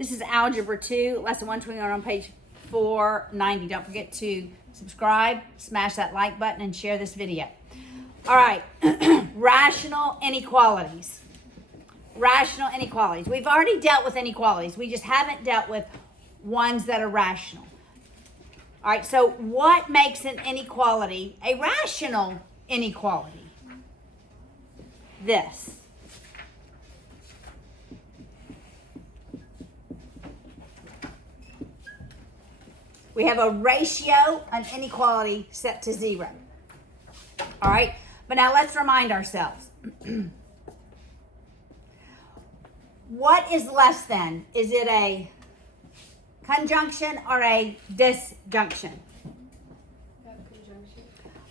This is Algebra 2, lesson 121 on page 490. Don't forget to subscribe, smash that like button, and share this video. All right, rational inequalities. Rational inequalities. We've already dealt with inequalities. We just haven't dealt with ones that are rational. All right, so what makes an inequality a rational inequality? This. We have a ratio, an inequality set to 0. All right, but now let's remind ourselves. What is less than? Is it a conjunction or a disjunction? Conjunction.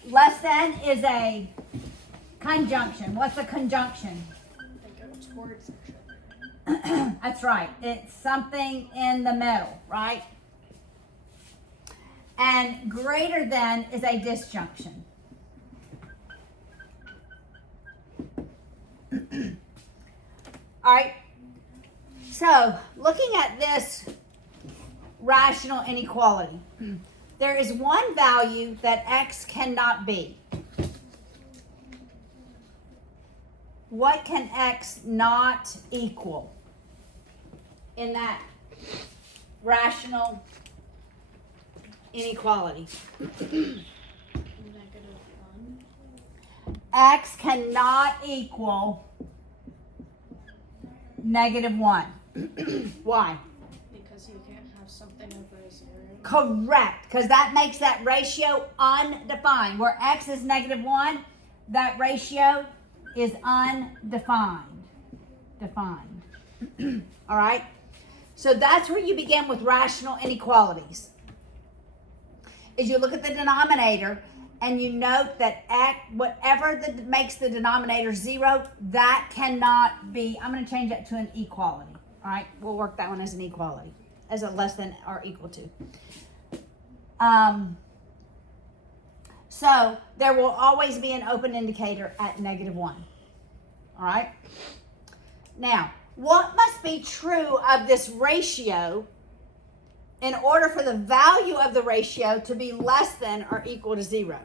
Less than is a conjunction. What's a conjunction? They go towards each other. That's right. It's something in the middle, right? And greater than is a disjunction. All right. So, looking at this rational inequality, there is one value that x cannot be. What can x not equal in that rational inequality? -1. X cannot equal -1. Why? Because you can't have something over a 0. Correct, because that makes that ratio undefined. Where x is -1, that ratio is undefined. Defined. All right? So that's where you begin with rational inequalities. Is you look at the denominator and you note that whatever makes the denominator 0, that cannot be. I'm going to change that to an equality. All right, we'll work that one as an equality, as a less than or equal to. So there will always be an open indicator at -1. All right. Now, what must be true of this ratio in order for the value of the ratio to be less than or equal to 0?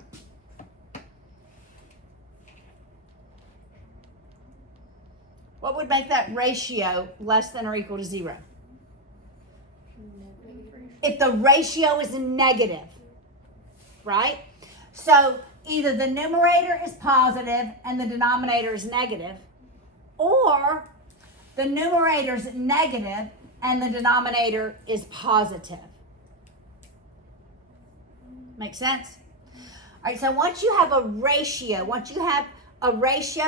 What would make that ratio less than or equal to 0? If the ratio is negative, right? So either the numerator is positive and the denominator is negative, or the numerator is negative and the denominator is positive. Make sense? All right, so once you have a ratio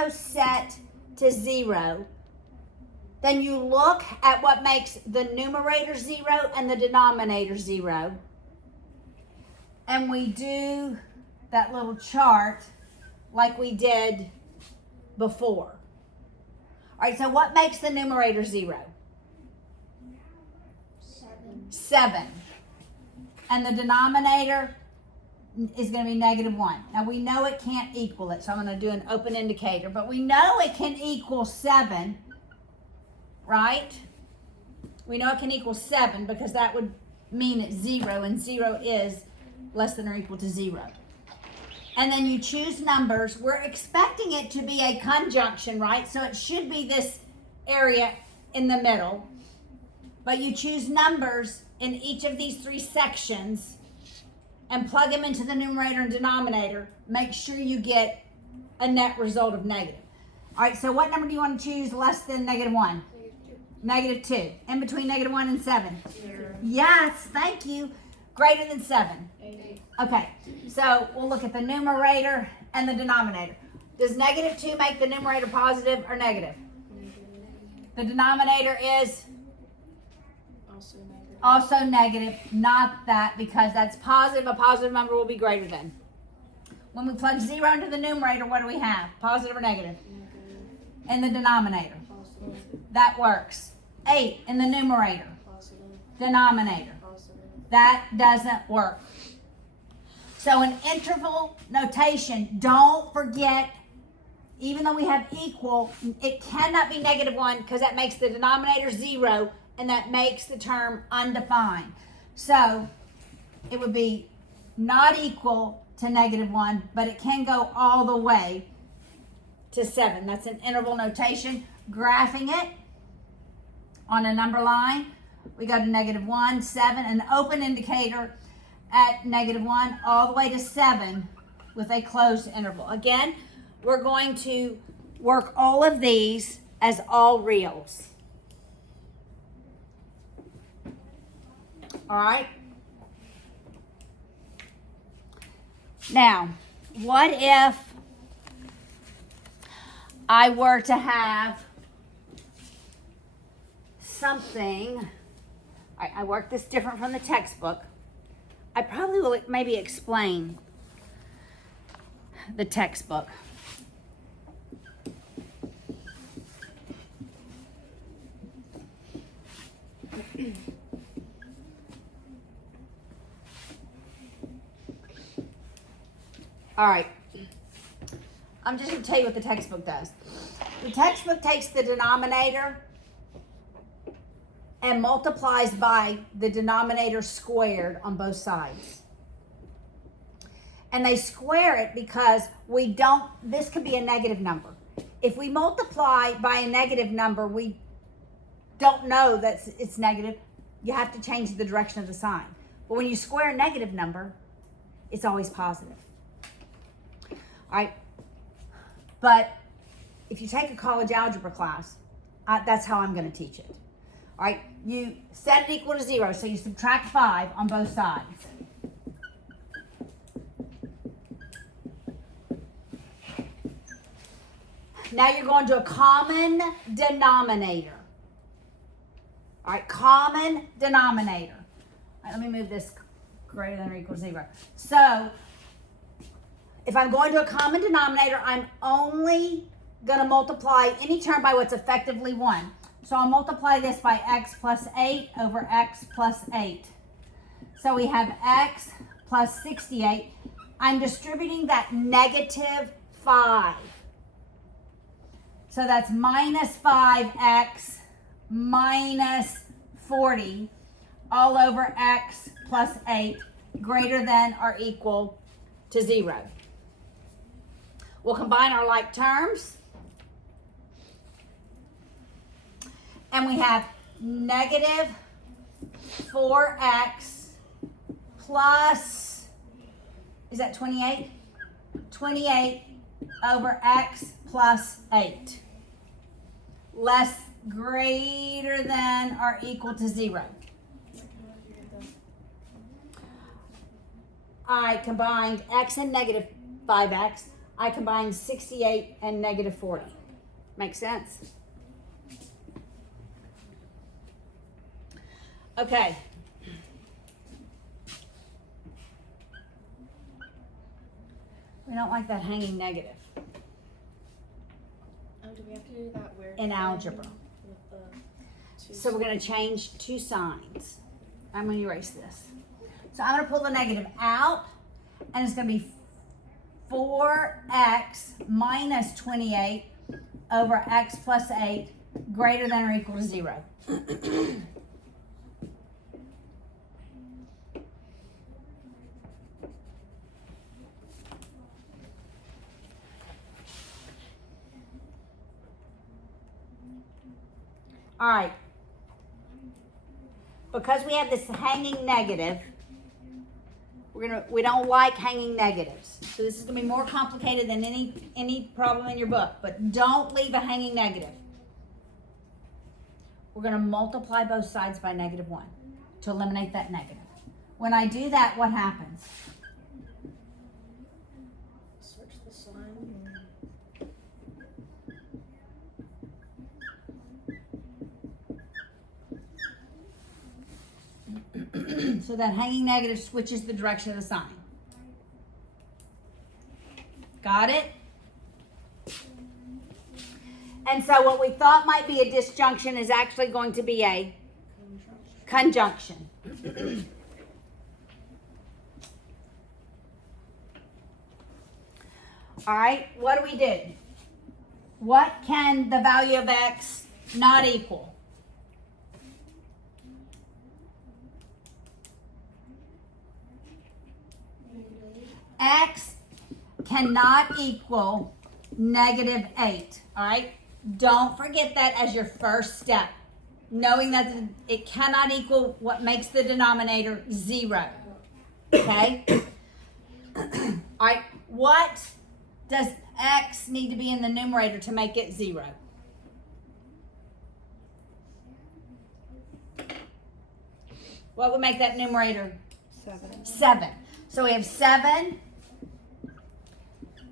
set to 0, then you look at what makes the numerator 0 and the denominator 0. And we do that little chart like we did before. All right, so what makes the numerator 0? 7. And the denominator is going to be -1. Now we know it can't equal it, so I'm going to do an open indicator, but we know it can equal 7, right? We know it can equal 7 because that would mean it's 0, and 0 is less than or equal to 0. And then you choose numbers. We're expecting it to be a conjunction, right? So it should be this area in the middle. But you choose numbers in each of these 3 sections and plug them into the numerator and denominator. Make sure you get a net result of negative. All right, so what number do you want to choose less than -1? -2. In between -1 and 7? 0. Yes, thank you. Greater than 7? 8. Okay, so we'll look at the numerator and the denominator. Does -2 make the numerator positive or negative? The denominator is Also negative. also negative, not that, because that's positive. A positive number will be greater than. When we plug 0 into the numerator, what do we have? Positive or negative? Negative. In the denominator. Positive. That works. 8 in the numerator. Positive. Denominator. Positive. That doesn't work. So in interval notation, don't forget even though we have equal, it cannot be -1 because that makes the denominator 0 and that makes the term undefined. So it would be not equal to -1, but it can go all the way to 7. That's an interval notation. Graphing it on a number line, we go to -1, 7, an open indicator at -1 all the way to 7 with a closed interval. Again, we're going to work all of these as all reals. All right. Now, what if I were to have something, I work this different from the textbook. I probably will maybe explain the textbook. All right. I'm just going to tell you what the textbook does. The textbook takes the denominator and multiplies by the denominator squared on both sides. And they square it because this could be a negative number. If we multiply by a negative number, we don't know that it's negative. You have to change the direction of the sign. But when you square a negative number, it's always positive. All right. But if you take a college algebra class, that's how I'm going to teach it. All right. You set it equal to 0, so you subtract 5 on both sides. Now you're going to a common denominator. All right, common denominator. All right, let me move this greater than or equal to 0. So if I'm going to a common denominator, I'm only going to multiply any term by what's effectively 1. So I'll multiply this by x plus 8 over x plus 8. So we have x plus 68. I'm distributing that negative 5. So that's minus 5x minus 40 all over x plus 8 greater than or equal to 0. We'll combine our like terms. And we have negative 4x plus, is that 28? 28 over x plus 8. Less, greater than or equal to 0. I combined x and negative 5x. I combined 68 and negative 40. Makes sense? Okay. We don't like that hanging negative. Oh, do we have to do that weird in thing algebra. with the So we're going to change 2 signs. I'm going to erase this. So I'm going to pull the negative out, and it's going to be 4x minus 28 over x plus 8 greater than or equal to 0. All right. Because we have this hanging negative, we don't like hanging negatives. So this is going to be more complicated than any problem in your book, but don't leave a hanging negative. We're going to multiply both sides by -1 to eliminate that negative. When I do that, what happens? switch the sign. So that hanging negative switches the direction of the sign. Got it? And so what we thought might be a disjunction is actually going to be a conjunction. All right, what do we do? What can the value of x not equal? x cannot equal negative 8, all right? Don't forget that as your first step, knowing that it cannot equal what makes the denominator 0, okay? All right, what does x need to be in the numerator to make it 0? What would make that numerator? 7. So we have 7,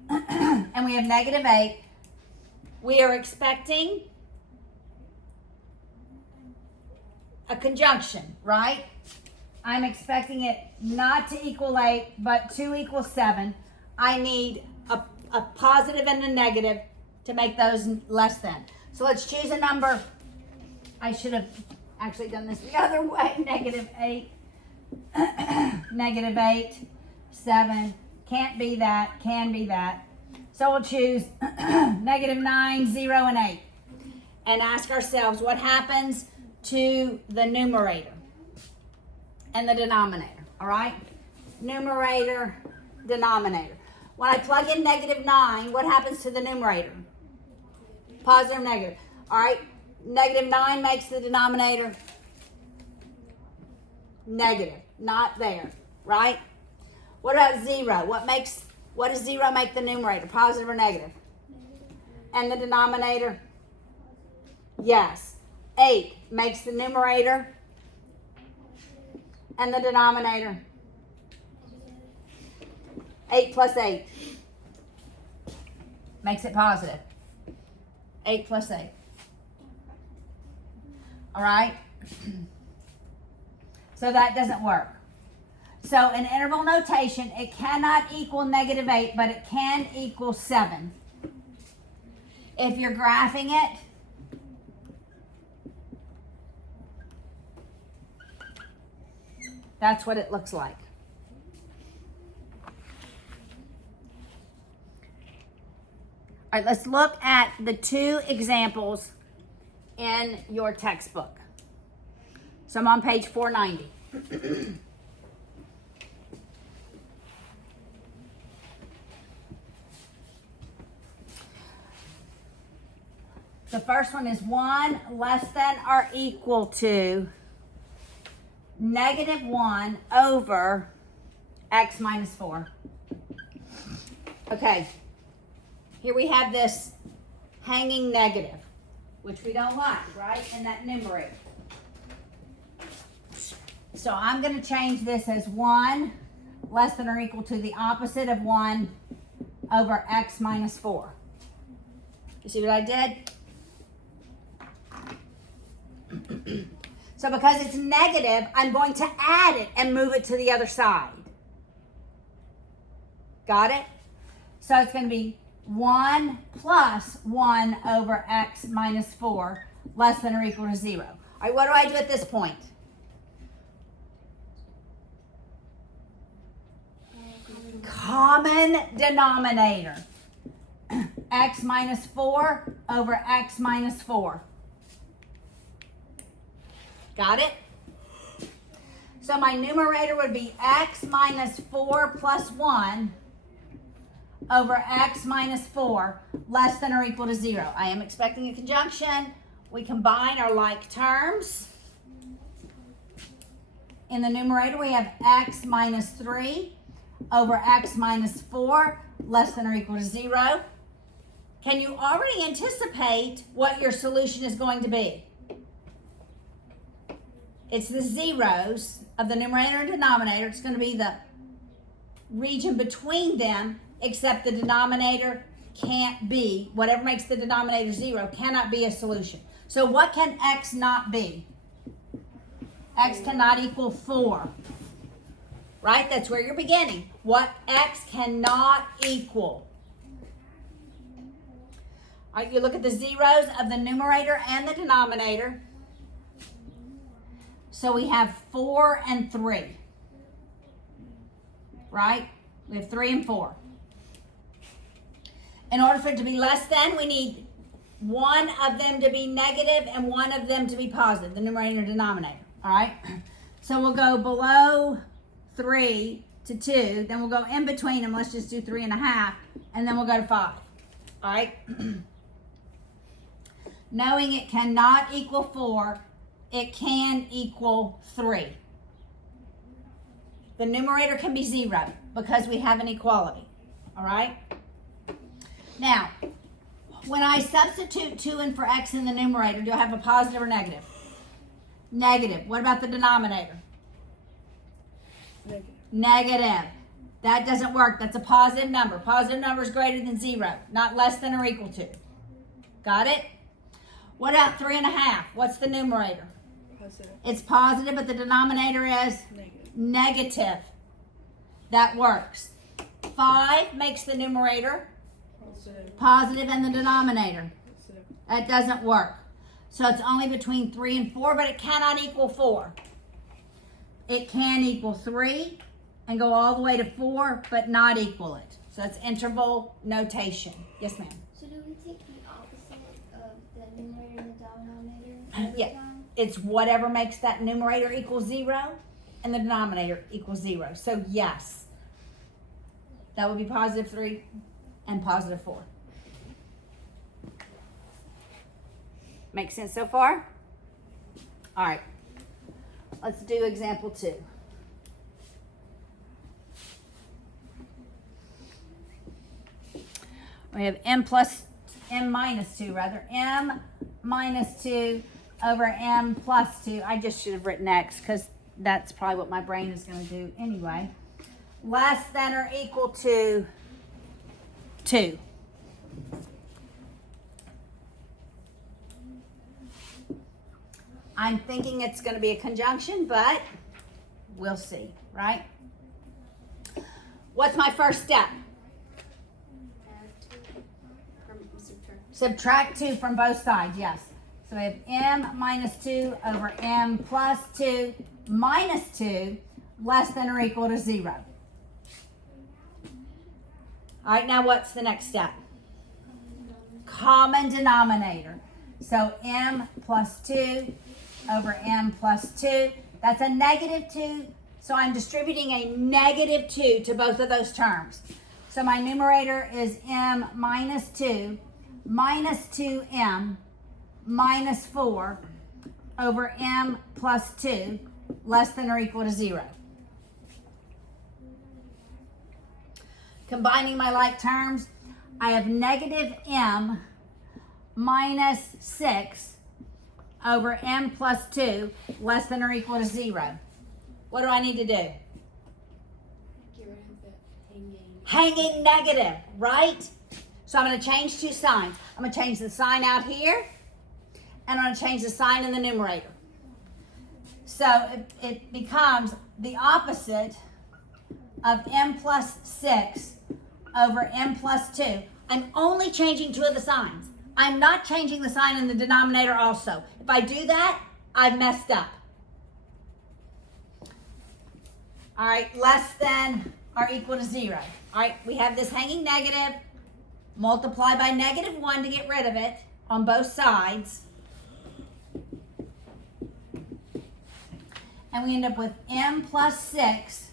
and we have negative 8. We are expecting a conjunction, right? I'm expecting it not to equal 8, but to equal 7. I need a positive and a negative to make those less than. So let's choose a number. I should have actually done this the other way. Negative 8, negative 8, 7. Can't be that, can be that. So we'll choose negative 9, 0, and 8. And ask ourselves what happens to the numerator and the denominator, all right? Numerator, denominator. When I plug in negative 9, what happens to the numerator? Positive, negative. All right, negative 9 makes the denominator negative, not there, right? What about 0? What does 0 make the numerator, positive or negative? And the denominator? Yes. 8 makes the numerator and the denominator. 8 plus 8 makes it positive. 8 plus 8. All right? So that doesn't work. So in interval notation, it cannot equal negative 8, but it can equal 7. If you're graphing it, that's what it looks like. All right, let's look at the 2 examples in your textbook. So I'm on page 490. The first one is 1 less than or equal to negative 1 over x minus 4. Okay, here we have this hanging negative, which we don't like, right, in that numerator. So I'm going to change this as 1 less than or equal to the opposite of 1 over x minus 4. You see what I did? So because it's negative, I'm going to add it and move it to the other side. Got it? So it's going to be 1 plus 1 over x minus 4 less than or equal to 0. All right, what do I do at this point? Common denominator. X minus 4 over x minus 4. Got it? So my numerator would be x minus 4 plus 1 over x minus 4 less than or equal to 0. I am expecting a conjunction. We combine our like terms. In the numerator, we have x minus 3 over x minus 4 less than or equal to 0. Can you already anticipate what your solution is going to be? It's the zeros of the numerator and denominator. It's going to be the region between them, except the denominator can't be, whatever makes the denominator 0 cannot be a solution. So what can x not be? X cannot equal 4. Right? That's where you're beginning. What x cannot equal. All right, you look at the zeros of the numerator and the denominator. So we have 4 and 3. Right? We have 3 and 4. In order for it to be less than, we need one of them to be negative and one of them to be positive, the numerator and denominator. All right? So we'll go below 3 to 2. Then we'll go in between them. Let's just do 3.5. And then we'll go to 5. All right? Knowing it cannot equal 4, it can equal 3. The numerator can be 0 because we have an equality. All right? Now, when I substitute 2 in for x in the numerator, do I have a positive or negative? Negative. What about the denominator? Negative. Negative. That doesn't work. That's a positive number. Positive number is greater than 0, not less than or equal to. Got it? What about 3.5? What's the numerator? Positive. It's positive, but the denominator is Negative. negative. That works. 5 makes the numerator Positive. positive and the denominator. Positive. That doesn't work. So it's only between 3 and 4, but it cannot equal 4. It can equal 3 and go all the way to 4, but not equal it. So that's interval notation. Yes, ma'am. So do we take the opposite of the numerator and the denominator every Yeah. time? It's whatever makes that numerator equal 0 and the denominator equals 0. So yes, that would be positive 3 and positive 4. Make sense so far? All right. Let's do example 2. We have m minus 2 rather. M minus 2 over m plus 2. I just should have written x because that's probably what my brain is going to do anyway. Less than or equal to 2. I'm thinking it's going to be a conjunction, but we'll see, right? What's my first step? Add 2 from subtract. Subtract 2 from both sides, yes. So we have m minus 2 over m plus 2 minus 2 less than or equal to 0. All right, now what's the next step? Common denominator. So m plus 2 over m plus 2. That's a negative 2. So I'm distributing a negative 2 to both of those terms. So my numerator is m minus 2 minus 2m minus 4 over m plus 2 less than or equal to 0. Combining my like terms, I have negative m minus 6 over m plus 2 less than or equal to 0. What do I need to do? Get rid of the Hanging negative, right? So I'm going to change 2 signs. I'm going to change the sign out here, and I'm going to change the sign in the numerator. So it becomes the opposite of m plus 6 over m plus 2. I'm only changing 2 of the signs. I'm not changing the sign in the denominator also. If I do that, I've messed up. All right, less than or equal to 0. All right, we have this hanging negative. Multiply by negative 1 to get rid of it on both sides. And we end up with m plus 6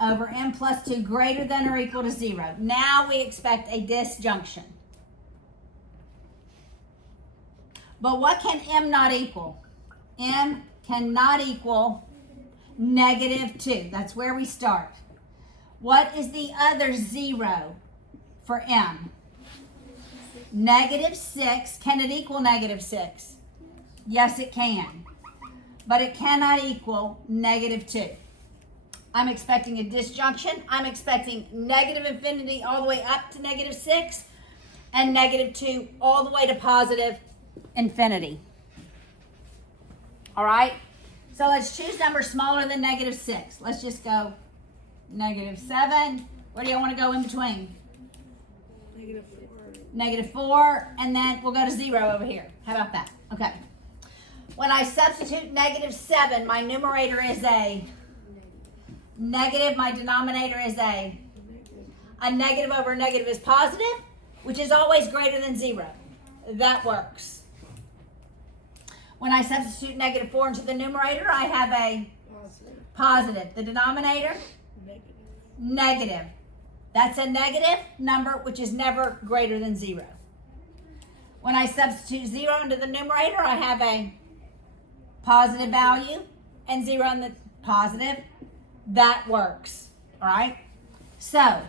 over m plus 2 greater than or equal to 0. Now we expect a disjunction. But what can m not equal? M cannot equal negative 2. That's where we start. What is the other 0 for m? Negative 6. Can it equal negative 6? Yes, it can. But it cannot equal negative 2. I'm expecting a disjunction. I'm expecting negative infinity all the way up to negative 6 and negative 2 all the way to positive infinity. All right? So let's choose numbers smaller than negative 6. Let's just go negative 7. Where do you want to go in between? negative 4. Negative 4, and then we'll go to 0 over here. How about that? Okay. When I substitute negative 7, my numerator is a negative. My denominator is a negative over a negative is positive, which is always greater than 0. That works. When I substitute negative 4 into the numerator, I have a Positive. positive. The denominator, Negative. negative. That's a negative number, which is never greater than 0. When I substitute 0 into the numerator, I have a positive value and 0 in the positive. That works, all right? So,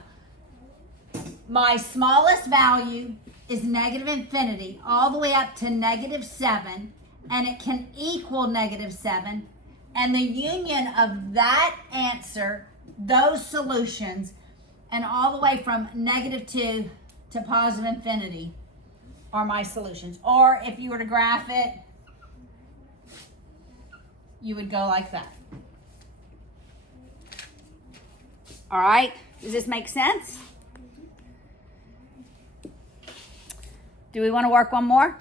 my smallest value is negative infinity all the way up to -7, and it can equal -7. And the union of that answer, those solutions, and all the way from -2 to positive infinity are my solutions. Or if you were to graph it, you would go like that. All right, does this make sense? Do we want to work one more?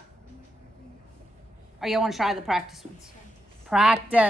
Or you want to try the practice ones? Practice.